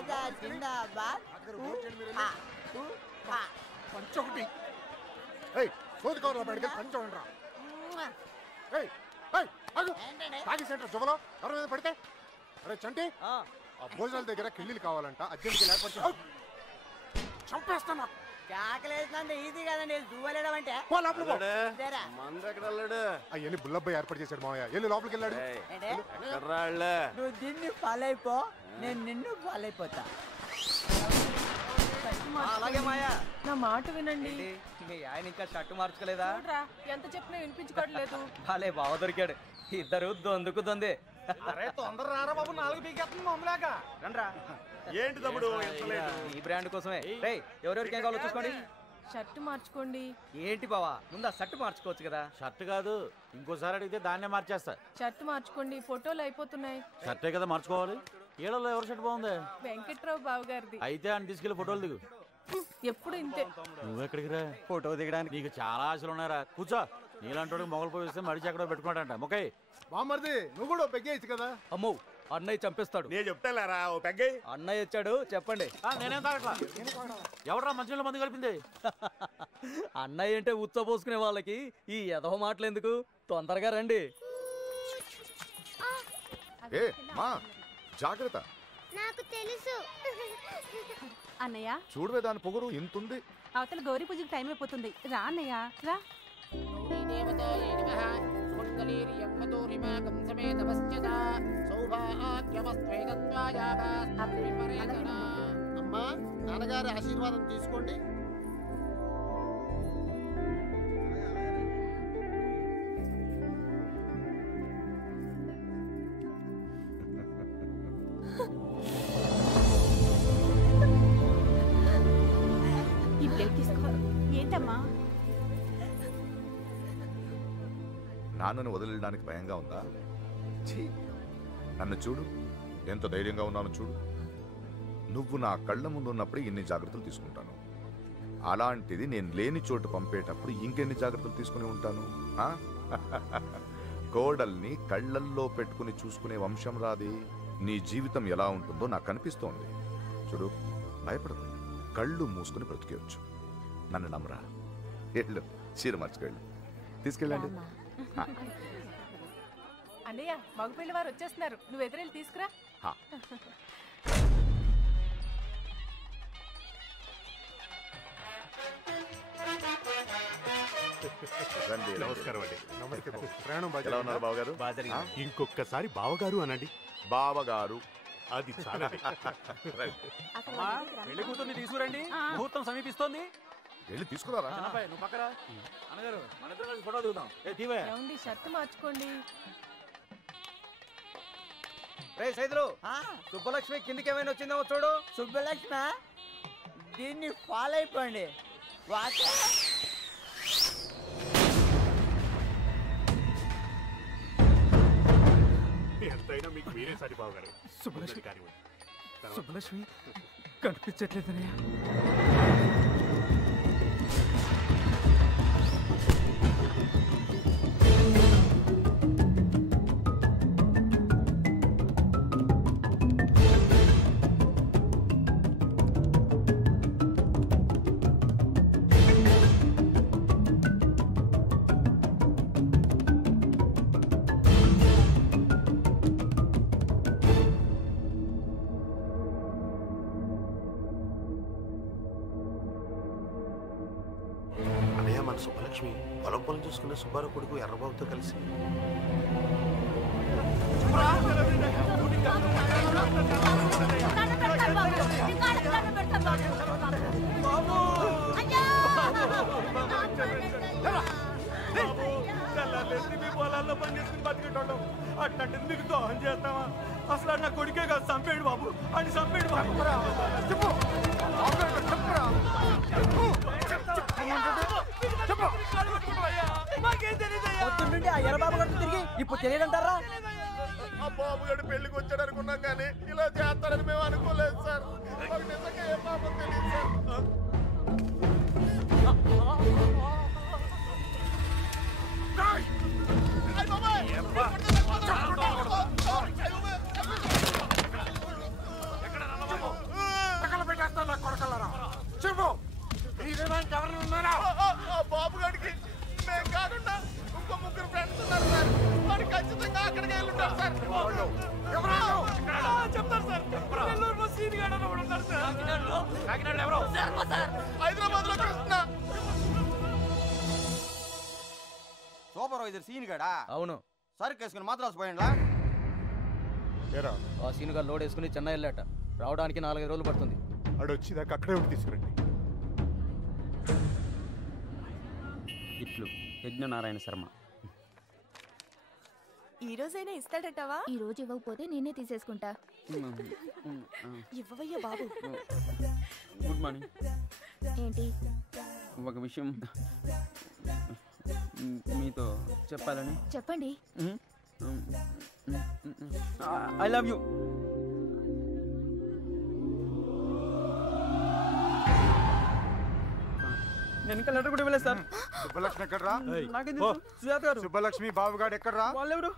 ఆజాద్ జిందాబాద్. పంచొకటి సోది కవర్లో పెడితే పంచోండ్రా. తాగి సెంటర్ జువలో ఎవరి మీద పడితే. అరే చంటి, ఆ భోజనాల దగ్గర కిళ్ళీలు కావాలంట, అర్జెంట్గా ఏర్పాటు చంపేస్తాను. కాకలేసినంత ఈజీ కదండి దువ్వలేడం అంటే. అవన్నీ బుల్లబ్బాయి ఏర్పాటు చేశాడు మావయ్య. వెళ్ళి లోపలికి వెళ్ళాడు. నువ్వు దీన్ని ఫాలో అయిపో, నేను నిన్ను ఫాలో అయిపోతా. అలాగే మాయా, నా మాట వినండి. మీ ఆయన ఇంకా షర్టు మార్చుకోలేదా? ఎంత చెప్పినా వినిపించుకోవట్లేదు. భలే బావ దొరికాడు. ఇద్దరు దొందుకు దొందే. అరే తొందర రారా బాబు, 4 పీకేస్తుంది మమ్మలాక. రండ్రా. ఏంటి తమ్ముడు ఈ బ్రాండ్ కోసమే. ఎవరెవరికి ఏం కావాలో చూసుకోండి. షర్టు మార్చుకోండి. ఏంటి బావా, ముందు ఆ షర్టు మార్చుకోవచ్చు కదా. షర్ట్ కాదు, ఇంకోసారి అడిగితే దాన్నే మార్చేస్తా. షర్టు మార్చుకోండి, ఫోటోలు అయిపోతున్నాయి. షర్టే కదా మార్చుకోవాలి. ఏళ్ళలో ఎవరి షర్ట్ బాగుంది? వెంకట్రావు బాబు గారిది. అయితే అని తీసుకెళ్లి ఫోటోలు దిగు. ఎప్పుడు ఇంతే. నువ్వెక్కడికి రా? ఫోటో దిగడానికి నీకు చాలా ఆశలు ఉన్నారా? కూర్చో. నీలాంటి మొగలు పోయిస్తే మడిచి ఎక్కడో పెట్టుకుంటాంట. మొక్కై బామర్ది, నువ్వు కూడా పెగ్గేయచ్చు కదా. అమ్మో, అన్నయ్య చంపేస్తాడు. నేను చెప్తారా ఓ పెగ్గై. అన్నయ్య వచ్చాడు, చెప్పండి. నేనేం తాగట్లా. ఎవడరా మంచినీళ్ళ మందు కలిపింది? అన్నయ్య అంటే ఉచ్చబోసుకునే వాళ్ళకి ఈ ఎదవ మాటలు ఎందుకు? తొందరగా రండి. జాగ్రత్త. నాకు తెలుసు. అన్నయ్య చూడవే, దాని పొగరు ఇంతుంది. అవతల గౌరీ పూజకి టైం అయిపోతుంది. రా అన్నయ్య రా. అమ్మా, నాన్నగారి ఆశీర్వాదం తీసుకోండి. ఏంటమ్మా? నాన్నను వదిలేయడానికి భయంగా ఉందా? నన్ను చూడు, ఎంత ధైర్యంగా ఉన్నాను చూడు. నువ్వు నా కళ్ళ ముందు ఉన్నప్పుడు ఇన్ని జాగ్రత్తలు తీసుకుంటాను. అలాంటిది నేను లేని చోటు పంపేటప్పుడు ఇంకెన్ని జాగ్రత్తలు తీసుకుని ఉంటాను. కోడల్ని కళ్ళల్లో పెట్టుకుని చూసుకునే వంశం రాది. నీ జీవితం ఎలా ఉంటుందో నాకు కనిపిస్తోంది. చూడు, భయపడదు. కళ్ళు మూసుకుని బ్రతికేయచ్చు. నన్ను నమ్మరా. వెళ్ళు, చీర మార్చుకెళ్ళు. తీసుకెళ్ళండి. అన్నయ్య, మగపిల్లి వారు వచ్చేస్తున్నారు. నువ్వు ఎదురెళ్ళి తీసుకురా. నమస్కారం అండి. నమస్తే బాబు. ప్రయాణం ఎలా ఉన్నారు బావగారు? ఇంకొకసారి బావగారు అనండి. బావగారు అది చాలా. పెళ్లి కూతుర్ని తీసుకురండి, ముహూర్తం సమీపిస్తోంది. వెళ్ళి తీసుకురారా. నువ్వు పక్కరా. అన్నగారు, మన ఇద్దరం కలిసి ఫోటో దిగుదాం. ఏమండి, షర్టు మార్చుకోండి. రే సైదులు, సుబ్బలక్ష్మి కిందికి ఏమైనా వచ్చిందేమో చూడు. సుబ్బలక్ష్మి, దీన్ని ఫాలో అయిపోండి. ఎంతైనా మీకు మీరే సరి బావగారు. సుబ్బలక్ష్మి కనిపించట్లేదనయ్యా. సుబ్బలక్ష్మి పొలం పొలం చూసుకున్న సుబ్బారావు కొడుకు ఎర్రబాబుతో కలిసి పొలాల్లో పని చేసుకుని బతికేటోళ్ళం. అట్లాంటిది మీకు దోహం చేస్తావా? అసలు నా కొడుకే కాదు, చంపేడు బాబు అని. చంపేడు బాబు. పొద్దున్నుండి ఆ ఎర్రబాబు గారు తిరిగి ఇప్పుడు తెలియదంటారా? ఆ బాబు గారు పెళ్లికి వచ్చాడు అనుకున్నాం, కానీ ఇలా చేస్తారని మేము అనుకోలేదు సార్. నిజంగా ఏ పాపం తెలియదు సార్. తాకినాడు ఎవరో హైదరాబాద్ లో కృష్ణ సూపర్వైజర్ సీన్ గడా అవును. సరుకు వేసుకుని మాత్రం పోయిండ్లా. ఏరా ఆ సీనుగా లోడ్ వేసుకుని చెన్నై వెళ్ళాట. రావడానికి 4-5 రోజులు పడుతుంది. ఆడు వచ్చేదాకా అక్కడే ఉండి తీసుకురండి. ఇట్లు యజ్ఞనారాయణ శర్మ. ఈ రోజైనా ఇస్తాడటవా? ఈ రోజు ఇవ్వకపోతే నేనే తీసేసుకుంటా. ఇవ్వవయ్యా బాబు. Good morning. ఏంటి? ఒక విషయం మీతో చెప్పాలని. చెప్పండి. I love you. నేను ఇంకా లెటర్ కూడా ఇవ్వలేదు సార్. సుబ్బలక్ష్మి ఎక్కడరా? నాకేం తెలుసు? సుజాత గారు. సుబ్బలక్ష్మి బాబుగాడు ఎక్కడరా? వాళ్ళెవరు?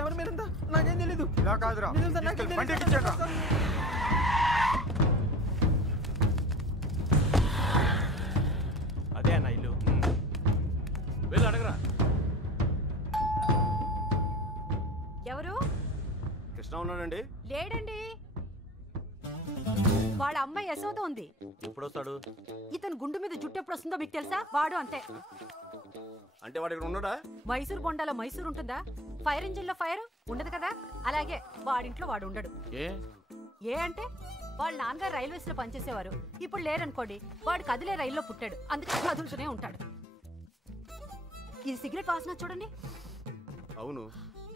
ఎవరు మీరంతా? నాకేం తెలీదు. ఇలా కాదురా, నిజం సార్, నాకేం బండి తెలీదు. ఎక్కించండి. అదే అన్న ఇల్లు. వెళ్ళి అడగరా. ఎవరు? కృష్ణ ఉన్నాడండి. లేడండి. వాళ్ళ అమ్మాయి యశోద ఉంది. ఎప్పుడు వస్తాడు? ఇతను గుండు మీద జుట్టు ఎప్పుడు వస్తుందో మీకు తెలుసా? వాడు అంతే. అంటే వాడు ఇక్కడ ఉన్నాడా? మైసూర్ బొండాలో మైసూర్ ఉంటుందా? ఫైర్ ఇంజిన్ లో ఫైర్ ఉండదు కదా, అలాగే వాడింట్లో వాడు ఉండడు. ఏ అంటే వాళ్ళ నాన్నగారు రైల్వేస్ లో పనిచేసేవారు. ఇప్పుడు లేరనుకోండి, వాడు కదిలే రైల్లో పుట్టాడు, అందుకే కదులుతూనే ఉంటాడు. ఇది సిగరెట్ వాసన చూడండి. అవును.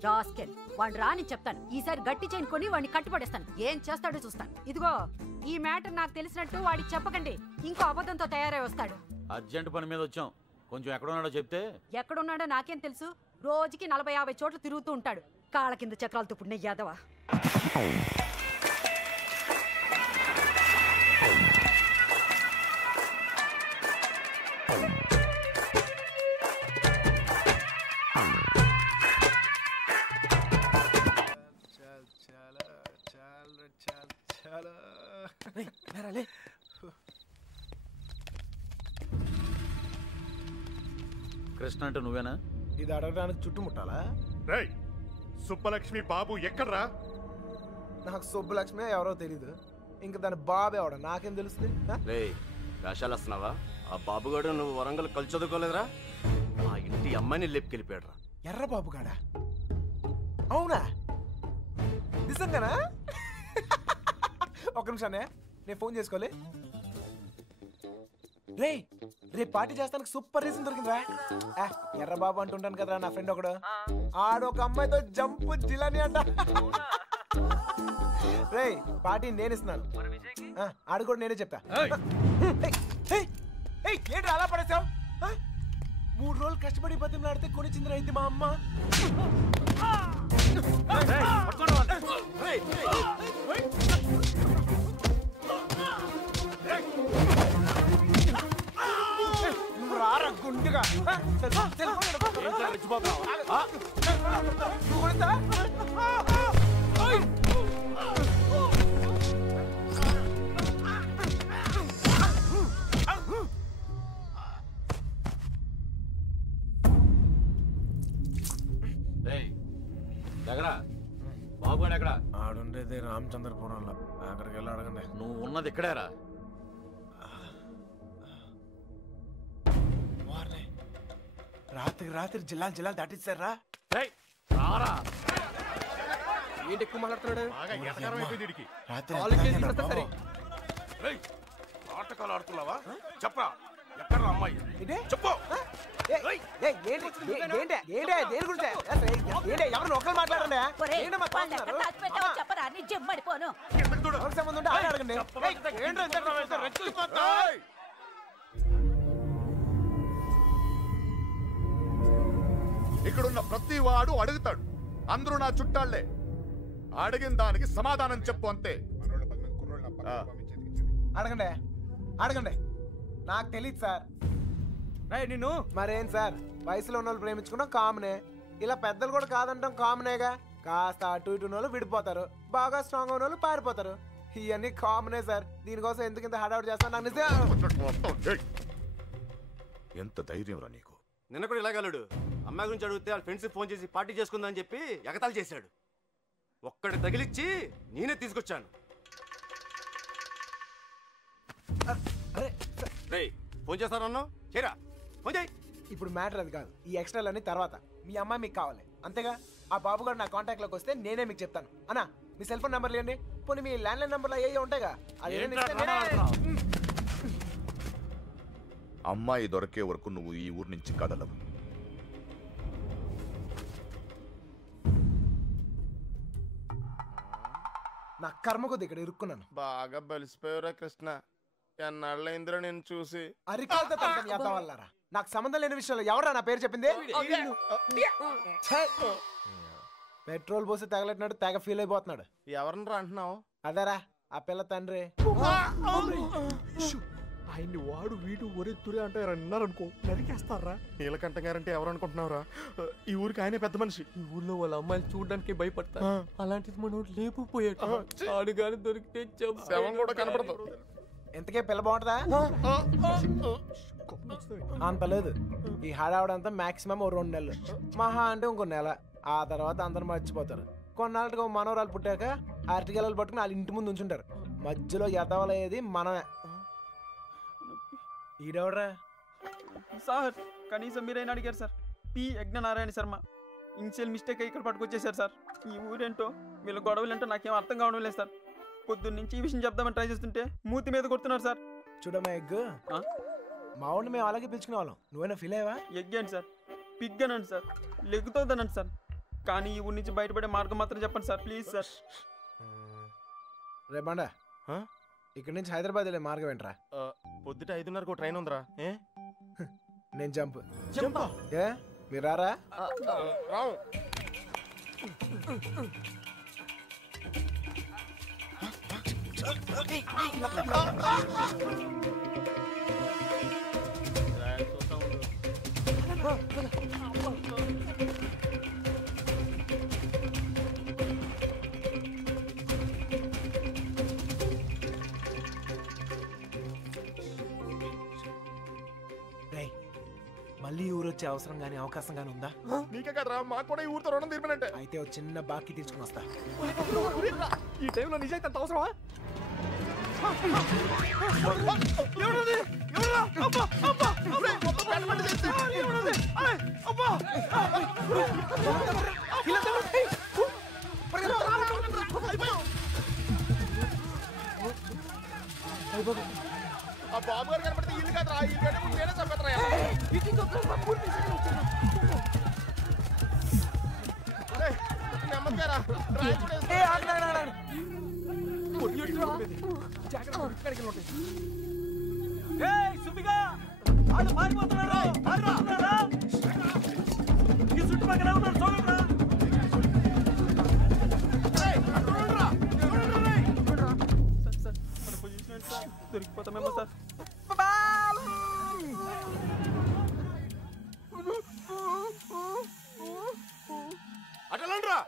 రాస్కెల్, వాడు రాని చెప్తాను. ఈసారి గట్టి చైన్ కొని వాడిని కట్టుపడేస్తాను. ఏం చేస్తాడో చూస్తాను. ఇదిగో, ఈ మ్యాటర్ నాకు తెలిసినట్టు వాడికి చెప్పకండి. ఇంకో అబద్ధంతో తయారై వస్తాడు. అర్జెంట్ పని మీద వచ్చాం. కొంచెం ఎక్కడున్నాడో చెప్తే. ఎక్కడున్నాడో నాకేం తెలుసు. రోజుకి 40-50 చోట్ల తిరుగుతూ ఉంటాడు. కాళ్ళ కింద చక్రాలతో పుట్టిన యాదవ. కృష్ణ అంటే నువ్వేనా? ఇది అడగడానికి చుట్టుముట్టాలా? రేయ్, సుబ్బలక్ష్మి బాబు ఎక్కడ్రా? నాకు సుబ్బలక్ష్మి ఎవరో తెలీదు. ఇంకా దాని బాబు ఎవడ నాకేం తెలుస్తుంది? రే వేషాలు వస్తున్నావా? ఆ బాబుగాడు నువ్వు వరంగల్ కలిసి చదువుకోలేదురా? మా ఇంటి అమ్మాయిని లేపుకెళ్ళిపోయాడు రా. ఎర్ర బాబు గాడా? అవునా? నిజంగానా? ఒక్క నిమిషానే, నేను ఫోన్ చేసుకోలే. రేపు పార్టీ చేస్తానికి సూపర్ రీజన్ దొరికిందిరా. ఎర్రబాబు అంటుంటాను కదరా నా ఫ్రెండ్ ఒకడు. ఆడు ఒక అమ్మాయితో జంపు జిలాని అంట. రే పార్టీ నేను ఇస్తున్నాను. ఆడు కూడా నేనే చెప్తా. ఏంటి అలా పడేసావు? 3 రోజులు కష్టపడి బతిమలాడితే కొనిచ్చిందిరా ఇది మా అమ్మ. రారా గుండుగా. బాబుగాడు ఎక్కడ? ఆడుండేది రామచంద్రపురంలో. అక్కడికి వెళ్ళి అడగండి. నువ్వు ఉన్నది ఇక్కడేరా? రాత్రి జిల్లాలు దాటిస్తారా? ఏంటి ఎక్కువ మాట్లాడుతున్నాడు? నాటకాలు ఆడుతున్నావా? చెప్పరా, ఎక్కడ అమ్మాయి? చెప్పు. ఎవరు ఒకరు మాట్లాడండి. చెప్పరా, నీ జమ్మడిపోను. అడగండి. ఇక్కడున్న ప్రతి వాడు అడుగుతాడు. అందరూ నా చుట్టాళ్లే. అడిగిన దానికి సమాధానం చెప్పు అంతే. అడగండి. నాకు తెలియదు సార్. నిన్ను మరేం సార్, వయసులో ఉన్న వాళ్ళు ప్రేమించుకోవడం కామనే. ఇలా పెద్దలు కూడా కాదంటాం కామనేగా. కాస్త అటు ఇటు వాళ్ళు విడిపోతారు, బాగా స్ట్రాంగ్ ఉన్న వాళ్ళు పారిపోతారు. ఇవన్నీ కామనే సార్. దీనికోసం ఎందుకు హడావుడి చేస్తాను నాకు నిజంగా. ఎంత ధైర్యం రా నీకు? నిన్న కూడా ఇలాగలడు. అమ్మాయి గురించి అడిగితే వాళ్ళ ఫ్రెండ్స్ ఫోన్ చేసి పార్టీ చేసుకుందని చెప్పి ఎగతాళి చేశాడు. ఒక్కడి తగిలిచ్చి నేనే తీసుకొచ్చాను. ఫోన్ చేస్తానన్నా చేయరా ఫోన్ చేయి. ఇప్పుడు మ్యాటర్ అది కాదు, ఈ ఎక్స్ట్రాలన్నీ తర్వాత. మీ అమ్మాయి మీకు కావాలి అంతేగా? ఆ బాబు గారు నా కాంటాక్ట్లోకి వస్తే నేనే మీకు చెప్తాను. అన్నా మీ సెల్ ఫోన్ నెంబర్లు ఇవ్వండి, పోనీ మీ ల్యాండ్లైన్ నెంబర్లు అయ్యే ఉంటాయిగా. అమ్మాయి దొరికే వరకు నువ్వు ఈ ఊరు నుంచి కదలవు. నా కర్మ కొద్ది ఇక్కడ ఇరుక్కున్నాను. బాగా బలిసిపోయారా కృష్ణ, ఎన్నాళ్ళైందిరా నేను చూసి. అరికాలతో వల్లరా నాకు సంబంధం లేని విషయంలో ఎవరా నా పేరు చెప్పింది? పెట్రోల్ పోసి తగలెట్టినాడు, తెగ ఫీల్ అయిపోతున్నాడు. ఎవరినరా అంటున్నావు? అదేరా ఆ పిల్ల తండ్రి. ఆయన్ని వాడు వీడు ఒరెత్తురే అంటే అన్నారనుకో నరికేస్తారా. నీలకంఠ గారంటే ఎవరు అనుకుంటున్నావురా? ఈ ఊరికి ఆయనే పెద్ద మనిషి. ఈ ఊర్లో వాళ్ళ అమ్మాయిలు చూడడానికి భయపడతారు. అలాంటిది మనోడు లేకపోయాడు. ఆడు గాని దొరికితే శవం కూడా కనపడదు. ఎంతకే పిల్ల బాగుంటుందా? అంత లేదు. ఈ హడావుడంతా మాక్సిమం 2 నెలలు, మహా అంటే ఇంకో నెల. ఆ తర్వాత అందరూ మర్చిపోతారు. కొన్నాళ్ళకి మనవరాలు పుట్టాక అరటిగెలలు పట్టుకుని వాళ్ళ ఇంటి ముందు ఉంచుంటారు. మధ్యలో ఎదవలయ్యేది మనమే. ఈడెవడరా సార్? కనీసం మీరైనా అడిగారు sir. P Yagnanarayana Sharma. Initial mistake ఇక్కడ పట్టుకొచ్చేసారు సార్. ఈ ఊరేంటో వీళ్ళ గొడవలేంటో నాకేం అర్థం కావడం లేదు సార్. పొద్దున్న నుంచి ఈ విషయం చెప్దామని ట్రై చేస్తుంటే మూతి మీద కొడుతున్నారు సార్. చూడమ్మా ఎగ్, మా వాడిని మేము అలాగే పిలుచుకునే వాళ్ళం. నువ్వైనా ఫీల్ అయ్యావా? ఎగ్ అండి సార్, పిగ్ అనండి సార్, లెగ్గుతోందనండి సార్. కానీ ఈ ఊరి నుంచి బయటపడే మార్గం మాత్రం చెప్పండి సార్, ప్లీజ్ సార్. రేపండా ఇక్కడ నుంచి హైదరాబాద్ వెళ్ళే మార్గం ఏంట్రా? పొద్దుట 5:30 ట్రైన్ ఉందిరా. నేను జంప్. ఏ మీరు రారా? రావు. మళ్ళీ ఊరు వచ్చే అవసరం గానీ అవకాశం గానీ ఉందా? నీకే కదరా, మాకు కూడా ఈ ఊరితో రుణం తీర్పినట్టే. అయితే ఒక చిన్న బాకీ తీసుకుని వస్తా. ఈ టైంలో నిజాయితీ అంత అవసరమా? ఆ బాబు గారు కనపడితే ఇల్లు కాదురా, ఈ గడ్డ ముందు నేనే చంపేతరా. నెమ్మదిగారా. చుట్టుపక్కల ఉన్నారు చూడరా. దొరికిపోతామేమో సార్. అటలండ్రా.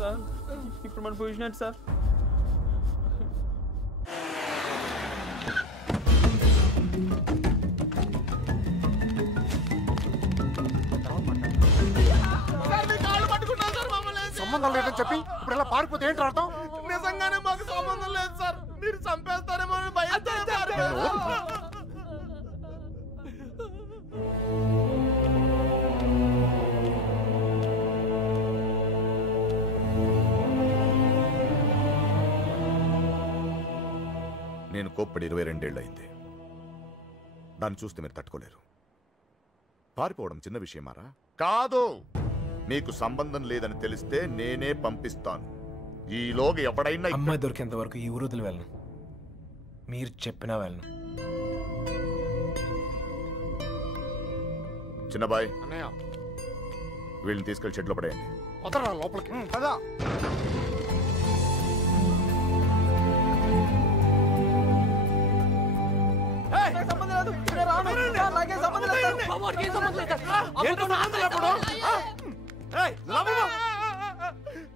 సార్ ఇప్పుడు మన పొజిషన్ ఏంటి సార్? సంబంధం లేదని చెప్పి ఇప్పుడు ఇలా పారిపోతే ఏంటి అర్థం? నిజంగానే మాకు సంబంధం లేదు సార్, మీరు చంపేస్తారేమో అని భయంతో నేను కోప్పడి 22 ఏళ్ళు అయింది. దాన్ని చూస్తే మీరు తట్టుకోలేరు. పారిపోవడం చిన్న విషయమారా? కాదు. మీకు సంబంధం లేదని తెలిస్తే నేనే పంపిస్తాను. ఈలోగా ఎవడైనా అమ్మాయి దొరికేంత వరకు ఈ ఊరు వదిలి వెళ్ళను. మీరు చెప్పినా వెళ్ళను. చిన్నబాయ్, అన్నయ్య వీళ్ళని తీసుకెళ్లి షెడ్లో పడేయండి. వదరా లోపలికి కదా.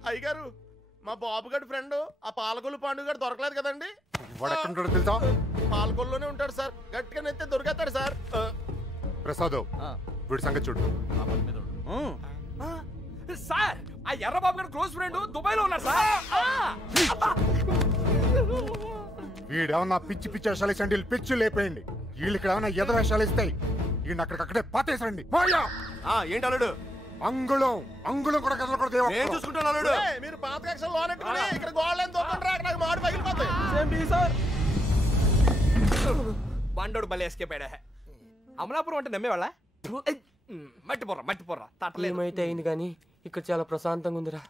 అయ్యగారు, మా బాబు గడి ఫ్రెండ్ ఆ పాలకొల్లు పాండు గారు దొరకలేదు కదండి. వాడు ఎక్కడ తెలుసా? పాలకొల్లులోనే ఉంటాడు సార్. గట్టిగా నెత్తే దొరికేస్తాడు సార్. ప్రసాద్, వీడి సంగతి చూడు. సార్, ఆ ఎర్రబాబు గారు క్లోజ్ ఫ్రెండ్ దుబాయ్ లో ఉన్నారు సార్. వీడేమన్నా పిచ్చి పిచ్చి వేషాలు ఇస్తాండి, పిచ్చి లేపేయండి. వీళ్ళు ఇక్కడ ఏమన్నా ఎద వేషాలు ఇస్తాయి. వీడిని అక్కడికక్కడే పాతేసండి. ఏంటి అల్లుడు? అంగుళం అంగుళం కూడా కదలకూడదు. నేను చూసుకుంటాను అల్లుడు. మీరు పాత కక్షలు లోనెట్టుకుని ఇక్కడ గోళ్ళని దొక్కండి, నాకు మాడు పగిలిపోతాయి. బండోడు బలి ఎస్కేపాడా. అమలాపురం అంటే నమ్మేవాళ్ళ? మట్టి పొర్రా తట్టలేదు. ఏమైతే అయింది కానీ ఇక్కడ చాలా ప్రశాంతంగా ఉందిరా.